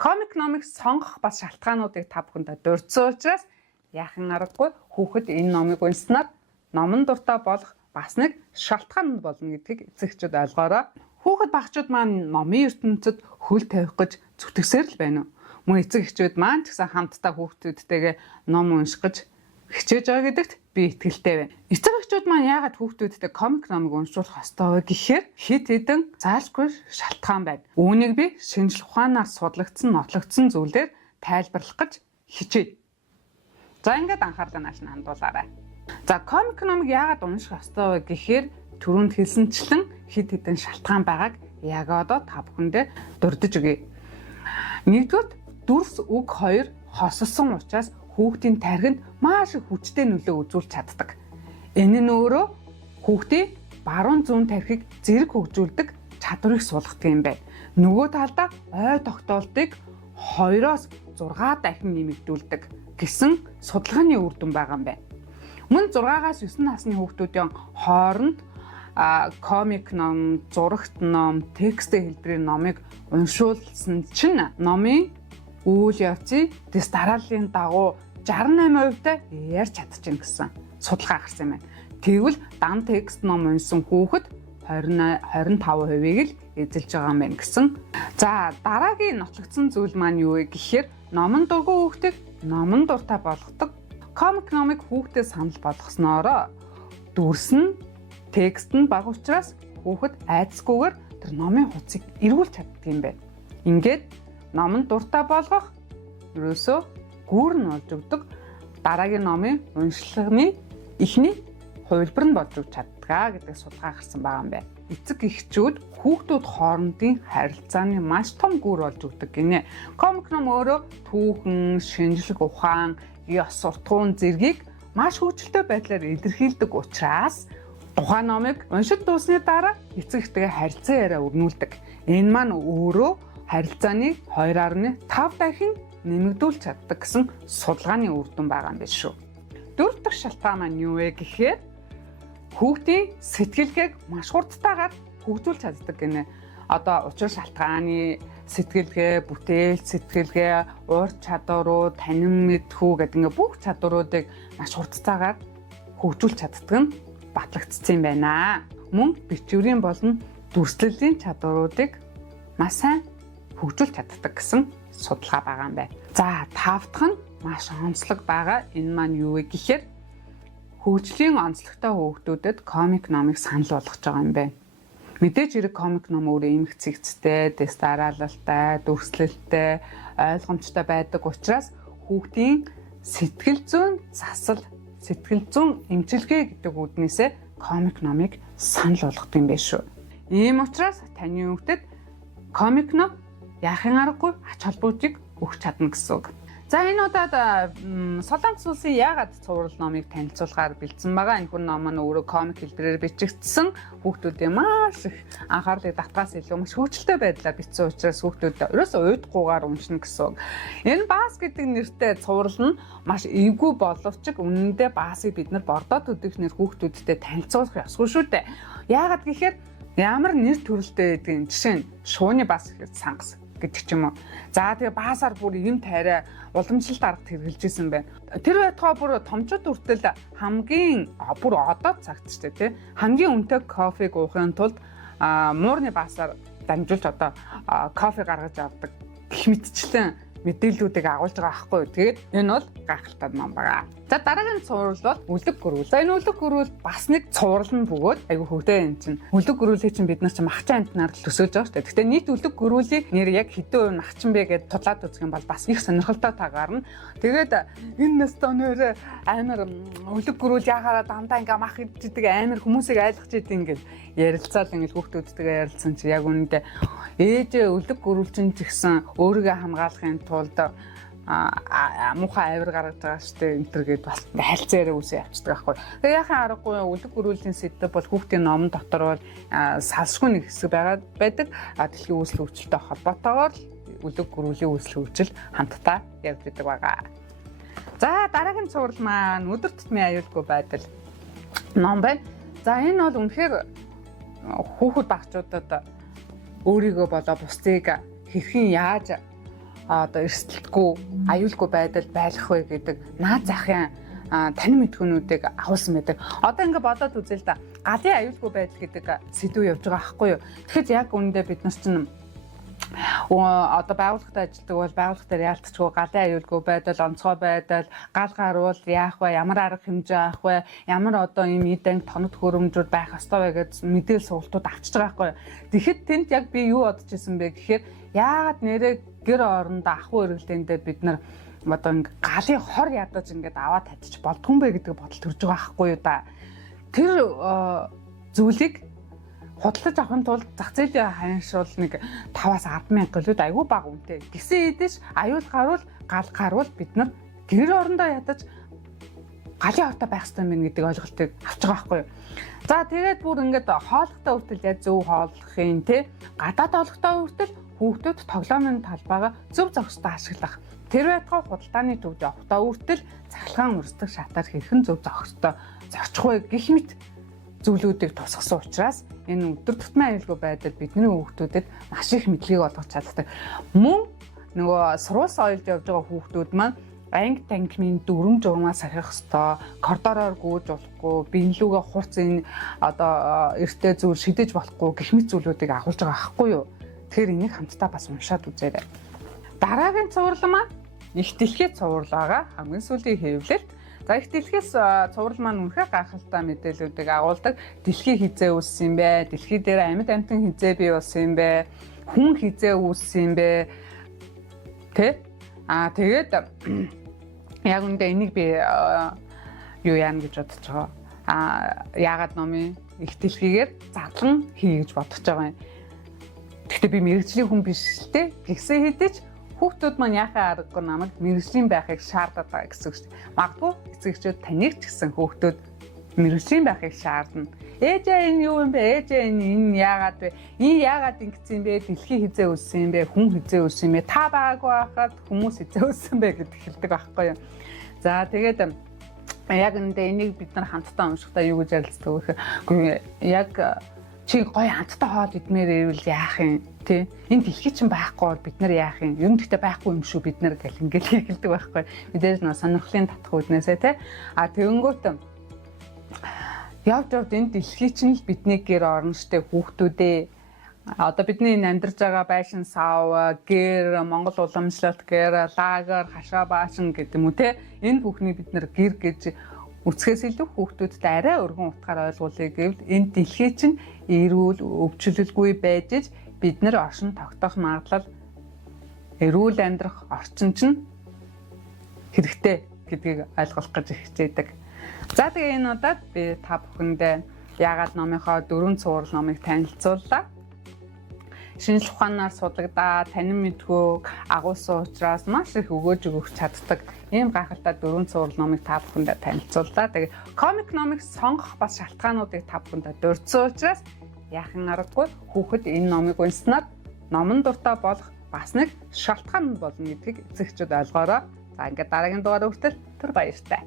Комик номыг сонгох бас шалтгаануудыг та бүхэнд дурдсан учраас яахан аргагүй хүүхэд энэ номыг унснаар номон дуртай болох бас нэг шалтгаан болно гэдгийг эцэгчүүд ойлгоорой. Хүүхэд багчууд маань номын ертөнцид хөл тавих гэж зүтгэсээр л байна уу? Мөн эцэг эхчүүд маань ч гэсэн хамтдаа хүүхдүүдтэйгээ ном унших гэж хичээж байгаа гэдэгт би итгэлтэй байна. Эцэг эхчүүд маань яагаад хүүхдүүдтэй комик номыг уншуулах ёстой вэ гэхээр хэд хэдэн заалшгүй шалтгаан байна. Үүнийг би шинжлэх ухаанаар судлагдсан, нотлогдсон зүйлээр тайлбарлах гэж хичээе. За ингээд анхаарлаа нааш нь хандуулаарай. За комик номыг яагаад унших ёстой вэ гэхээр түрүүнд хэлсэнчлэн хэд хэдэн шалтгаан байгааг яг одоо та бүхэндээ дурдж өгье. Нэгдүгээр дүрс үг хоёр хосолсон учраас хүүхдийн тархинд маш их хүчтэй нөлөө үзүүлж чаддаг. Энэ нь өөрөө хүүхдийн баруун зүүн тархийг зэрэг хөгжүүлдэг чадварыг суулгадаг юм байна. Нөгөө талдаа ой тогтоолтыг 2-оос 6 дахин нэмэгдүүлдэг гэсэн судалгааны үр дүн байгаа юм байна. Мөн 6-аас 9 насны хүүхдүүдийн хооронд комик ном, зурагт ном, тексттэй хэлбэрийн номыг уншуулсан чинь номын үйл явцыг дэс дарааллын дагуу 68% ярьж чадчихна гэсэн судалгаа гарсан юм байна. Тэгвэл дан текст ном уншсан хүүхэд 25%-ийг л эзэлж байгаа юм байна гэсэн. За дараагийн нотлогдсон зүйл маань юу вэ гэхээр номон дургүй хүүхдийг номон дуртай болгодог. Комик номыг хүүхдэд санал болгосноор дүрс нь текст нь бага учраас хүүхэд айцгүйгээр тэр номын хуцыг эргүүлж чаддаг юм байна. Ингээд номон дуртай болгох ерөөсөө гүүр нь болж өгдөг дараагийн номын уншлагын эхний хувилбар нь болж өгч чаддгаа гэдэг судалгаа гарсан байгаа юм байна. Эцэг эхчүүд хүүхдүүд хоорондын харилцааны маш том гүүр болж өгдөг гинэ. Комик ном өөрөө түүхэн, шинжлэх ухаан, ёс суртахуун зэргийг маш хөгжилтэй байдлаар илэрхийлдэг учраас тухайн номыг уншиж дуусны дараа эцэг эхтэйгээ харилцан яриа өрнүүлдэг. Энэ маань өөрөө харилцааны 2.5 дахин нэмэгдүүлж чаддаг гэсэн судалгааны үр дүн байгаа юм биш шүү. Дөрөв дэх шалтгаан маань юу вэ гэхээр хүүхдийн сэтгэлгээг маш хурдтайгаар хөгжүүлж чаддаг гинэ. Одоо учир шалтгааны сэтгэлгээ, бүтээл сэтгэлгээ, ур чадваруу, танин мэдхүү гэдэг ингээ бүх чадваруудыг маш хурдтайгаар хөгжүүлж чаддаг нь батлагдсан юм байна. Мөн бичвэрийн болон дүрслэлийн чадваруудыг маш сайн хөгжүүлж чаддаг гэсэн судалгаа байгаа юм байна. За тавдах нь маш онцлог байгаа. Энэ маань юу вэ гэхээр хөгжлийн онцлогтой хүүхдүүдэд комик номыг санал болгож байгаа юм байна. Мэдээж хэрэг комик ном өөрөө эмх цэгцтэй, дэс дараалалтай, дүрслэлтэй, ойлгомжтой байдаг учраас хүүхдийн сэтгэл зүйн засал, сэтгэл зүйн эмчилгээ гэдэг үднээсээ комик номыг санал болгох юм байна шүү. Ийм учраас таны хүүхдэд комик ном яахын аргагүй ач холбогдолыг өгч чадна гэсэн үг. За энэ удаад Солонгос улсын яагаад цуврал номыг танилцуулахаар бэлдсэн байгаа. Энэ хүн ном маань өөрөө комик хэлбэрээр бичигдсэн. Хүүхдүүдийн маш их анхаарлыг татгаас илүү маш хөгжилтэй байдлаар бичсэн учраас хүүхдүүд ерөөсөө уйдгуугаар уншина гэсэн үг. Энэ баас гэдэг нэртэй цуврал нь маш эвгүй боловч үнэндээ баасыг бид нар бордоод өдөрхнөр хүүхдүүдтэй танилцуулах ёсгүй шүү дээ. Яагаад гэхээр ямар нэр төрөлтэй байдгийг жишээ нь шууны бас гэхэд сангас гэдэг ч юм уу. За тэгээ баасаар бүр юм тайраа уламжлалт арга хэрэгжилжсэн байна. Тэр байтугай бүр томчууд хүртэл хамгийн бүр одоо цагт ч тий хамгийн үнэтэй кофег уухын тулд муурны баасаар дамжуулж одоо кофе гаргаж авдаг гэх мэтчлэн мэдээллүүдийг агуулж байгаа байхгүй. Тэгээд энэ бол гайхалтай ном байгаа. За дараагийн цуврал бол үлэг гөрүүл. За энэ үлэг гөрүүл бас нэг цуврал нь бөгөөд айгу хөвдөө юм чинь. Үлэг гөрүүлийг чинь бид нар чинь махчин амтнаар л төсөөлж байгаа шүү дээ. Гэхдээ нийт үлэг гөрүүлийг нэр яг хэдэн үе махчин бэ гэдээ тудлаад үзэх юм бол бас их сонирхолтой таагаар нь. Тэгээд энэ настоноор амар үлэг гөрүүл яхаараа дандаа ингээ мах иддэг амар хүмүүсийг айлгаж идэв ингээд ярилцаал ингээд хүүхдүүдтэйгээ ярилцсан чи яг үнэндээ ээжээ үлэг гөрүүл чинь ч гэсэн өөрийгөө хамгаалахын тулд муухай авир гаргаж байгаа штэ энтергээд бас хайлцаараа үсээ явцдаг байхгүй. Тэгээ яхаа аргагүй үлэг гөрүүлийн сэдв бол хүүхдийн номон дотор бол салшгүй нэг хэсэг байдаг. Дэлхийн үүсэл хөгжилтэй холбоотойгоор үлэг гөрүүлийн үүсэл хөгжил хамтдаа явж идэг байгаа. За дараагийн цуврал маань өдөр тутмын аюулгүй байдал ном байна. За энэ бол үнэхээр хүүхэд багчуудад өөрийгөө болоо бусдыг хэрхэн яаж одоо эрсдэлтгүй, аюулгүй байдал байх вэ гэдэг наад захын танин мэдхүүнүүдийг агуулсан байдаг. Одоо ингээд бодоод үзье л да. Галын аюулгүй байдал гэдэг сэдв явж байгаа байхгүй юу? Тэгэхээр яг үүндээ бид нар чинь одоо байгууллагатай ажилладаг бол байгууллагатай яалтчгүй галын аюулгүй байдал, онцгой байдал, гал гарвал яах вэ? Ямар арга хэмжээ авах вэ? Ямар одоо ийм эд анги тоног хөрөмжүүд байх ёстой вэ гэж мэдээлэл сургалтууд авчиж байгаа байхгүй юу? Тэгэхэд тэнд яг би юу бодож исэн бэ гэхээр яагаад нэрээ гэр орондоо ахуй эргэлдээндээ бид нар одоо ингээ галын хор ядаж ингээд аваад татчих болдгүй юм бэ гэдэг бодол төрж байгаа байхгүй юу да. Тэр зүйлийг худалдаж авахын тулд зах зээлийн ханшуул нэг 5-аас 10,000 гэлүүд айгүй бага үнэтэй. Гэсэн хэдиж аюул гарвал гал гарвал бид нар гэр орондоо ядаж галын хортой байх хэрэгтэй юм гэдэг ойлголтыг авч байгаа байхгүй юу. За тэгээд бүр ингээд хоолойтой хүртэл яаж зөв хооллохын те гадаад хоолойтой хүртэл хүүхдүүд тоглоомын талбайгаа зөв зохистой ашиглах. Тэр байтугай худалдааны төвд явахдаа хүртэл цахилгаан өрсөлдөх шатаар хэрхэн зөв зохистой зорчих вэ гэх мэт зүйлүүдийг тусгасан учраас энэ өдөр тутмын аюулгүй байдал бидний хүүхдүүдэд маш их мэдлэгийг олгож чаддаг. Мөн нөгөө сургууль соёлд явж байгаа хүүхдүүд маань анги танхимын дүрм журмаас сахих хэвээр коридороор гүйж болохгүй, биенлүүгээ хурц энэ одоо эртээ зүйл шидэж болохгүй гэх мэт зүйлүүдийг агуулж байгаа байхгүй юу? Тэгэхээр энийг хамтдаа бас уншаад үзээрэй. Дараагийн цуврал маань их дэлхийд цуврал байгаа. Хамгийн сүүлийн хэвлэлт. За их дэлхийс цуврал маань үнэхээр гайхалтай мэдээллүүдийг агуулдаг. Дэлхий хизээ үүссэн юм бэ? Дэлхий дээр амьд амьтан хизээ бий болсон юм бэ? Хүн хизээ үүссэн юм бэ? Тэ? Тэгээд яг үндэ энийг би юу яана гэж бодож байгаа. Яагаад номын их дэлхийгээр задлан хий гэж бодож байгаа юм. Гэхдээ би мэрэгжлийн хүн биш л те. Гисэн хэдэж хүүхдүүд маань яхаа аргагүй намайг мэрэгжлийн байхыг шаардаад байгаа гэсэн үг шүү дээ. Магадгүй эцэгчүүд таныг ч гэсэн хүүхдүүд мэрэгжлийн байхыг шаардна. Ээжээ энэ юу юм бэ? Ээжээ энэ яагаад вэ? Энэ яагаад ингэсэн юм бэ? Дэлхий хизээ өссөн юм бэ? Хүн хизээ өссөн юм бэ? Та байгаагүй байхад хүмүүс хизээ өссөн бэ гэд хэлдэг байхгүй юу? За тэгээд яг энийг бид нар хамтдаа уншихдаа юу гэж ярилцдаг вэ гэхээр яг чи гоё хамтдаа хоол идмээр ивэл яах юм тий энэ дэлхий чинь байхгүй бол бид нар яах юм юм гэхдээ байхгүй юм шүү бид нар гэл ингээл хэлдэг байхгүй мэдээж нөө сонирхлын татах үднээсээ тий тэгэнгүүт явж энэ дэлхий чинь л бидний гэр орно штэ хүүхдүүдээ одоо бидний амьдарч байгаа байшин сав гэр Монгол уламжлалт гэр лагер хашаа баашин гэдэг юм уу тий энэ бүхнийг бид нар гэр гэж үсгээс илүү хүүхдүүдтэй арай өргөн утгаар ойлгуулъя гэвэл энэ дэлхий чинь эрүүл өвчлөлгүй байж бид нар оршин тогтоох магадлал эрүүл амьдрах орчин чинь хэрэгтэй гэдгийг ойлгох гэж хичээдэг. За тэгээ энэ удаад би та бүхэндээ яагаад номынхоо 4 цуврал номыг танилцууллаа. Шинжлэх ухаанаар судлагдаа танин мэдхүйг агуулсан учраас маш их өгөөж өгөх чаддаг ийм гайхалтай 4 цуврал номыг та бүхэндээ танилцууллаа. Тэгээ комик номыг сонгох бас шалтгаануудыг та бүхэндээ дурдсан учраас яахан аргагүй хүүхэд энэ номыг унснаар номон дуртай болох бас нэг шалтгаан болно гэдгийг эцэгчүүд ойлгоорой. За ингээд дараагийн дугаар хүртэл түр баяртай.